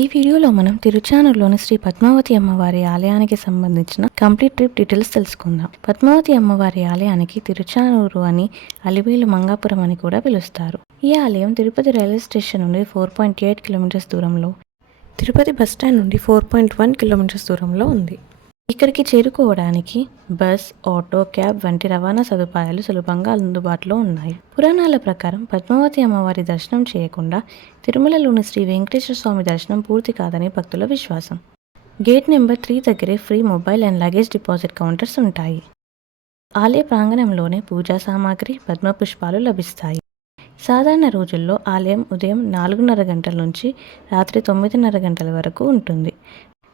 ఈ వీడియోలో మనం తిరుచానూరులోని శ్రీ పద్మావతి అమ్మవారి ఆలయానికి సంబంధించిన కంప్లీట్ ట్రిప్ డీటెయిల్స్ తెలుసుకుందాం. పద్మావతి అమ్మవారి ఆలయానికి తిరుచానూరు అని, అలివేలు మంగాపురం అని కూడా పిలుస్తారు. ఈ ఆలయం తిరుపతి రైల్వే స్టేషన్ నుండి 4.8 కిలోమీటర్స్ దూరంలో, తిరుపతి బస్టాండ్ నుండి 4.1 కిలోమీటర్స్ దూరంలో ఉంది. ఇక్కడికి చేరుకోవడానికి బస్, ఆటో, క్యాబ్ వంటి రవాణా సదుపాయాలు సులభంగా అందుబాటులో ఉన్నాయి. పురాణాల ప్రకారం పద్మావతి అమ్మవారి దర్శనం చేయకుండా తిరుమలలోని శ్రీ వెంకటేశ్వర స్వామి దర్శనం పూర్తి కాదని భక్తుల విశ్వాసం. గేట్ నెంబర్ 3 దగ్గరే free mobile and luggage deposit counters ఉంటాయి. ఆలయ ప్రాంగణంలోనే పూజా సామాగ్రి, పద్మపుష్పాలు లభిస్తాయి. సాధారణ రోజుల్లో ఆలయం ఉదయం 4:30 గంటల నుంచి రాత్రి 9:30 గంటల వరకు ఉంటుంది.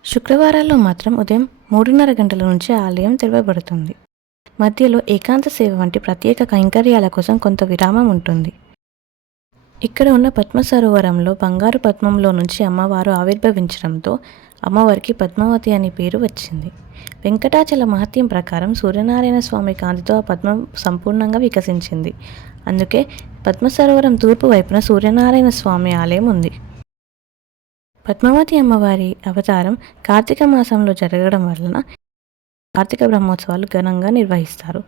శుక్రవారాల్లో మాత్రం ఉదయం 3:30 గంటల నుంచి ఆలయం తెరవబడుతుంది. మధ్యలో ఏకాంత సేవ వంటి ప్రత్యేక కైంకర్యాల కోసం కొంత విరామం ఉంటుంది. ఇక్కడ ఉన్న పద్మ సరోవరంలో బంగారు పద్మంలో నుంచి అమ్మవారు ఆవిర్భవించడంతో అమ్మవారికి పద్మావతి అనే పేరు వచ్చింది. వెంకటాచల మహత్యం ప్రకారం సూర్యనారాయణ స్వామి కాంతితో ఆ పద్మం సంపూర్ణంగా వికసించింది. అందుకే పద్మ సరోవరం తూర్పు వైపున సూర్యనారాయణ స్వామి ఆలయం ఉంది. పద్మావతి అమ్మవారి అవతారం కార్తీక మాసంలో జరగడం వలన కార్తీక బ్రహ్మోత్సవాలు ఘనంగా నిర్వహిస్తారు.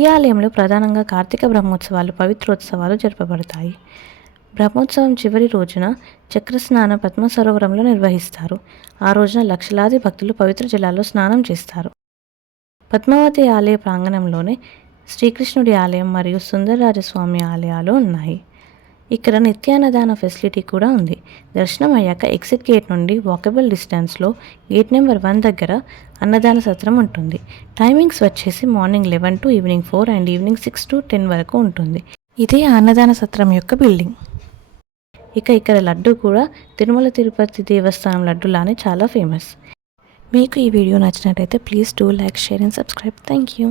ఈ ఆలయంలో ప్రధానంగా కార్తీక బ్రహ్మోత్సవాలు, పవిత్రోత్సవాలు జరపబడతాయి. బ్రహ్మోత్సవం చివరి రోజున చక్రస్నానం పద్మ సరోవరంలో నిర్వహిస్తారు. ఆ రోజున లక్షలాది భక్తులు పవిత్ర జలాల్లో స్నానం చేస్తారు. పద్మావతి ఆలయ ప్రాంగణంలోనే శ్రీకృష్ణుడి ఆలయం మరియు సుందరరాజస్వామి ఆలయాలు ఉన్నాయి. ఇక్కడ నిత్యాన్నదాన ఫెసిలిటీ కూడా ఉంది. దర్శనం అయ్యాక ఎగ్జిట్ గేట్ నుండి వాకబుల్ డిస్టెన్స్లో గేట్ నెంబర్ 1 దగ్గర అన్నదాన సత్రం ఉంటుంది. టైమింగ్స్ వచ్చేసి morning 11 to evening 4 and evening 6 to 10 వరకు ఉంటుంది. ఇదే అన్నదాన సత్రం యొక్క బిల్డింగ్. ఇక్కడ లడ్డు కూడా తిరుమల తిరుపతి దేవస్థానం లడ్డులానే చాలా ఫేమస్. మీకు ఈ వీడియో నచ్చినట్టయితే please do like, share and subscribe. Thank you.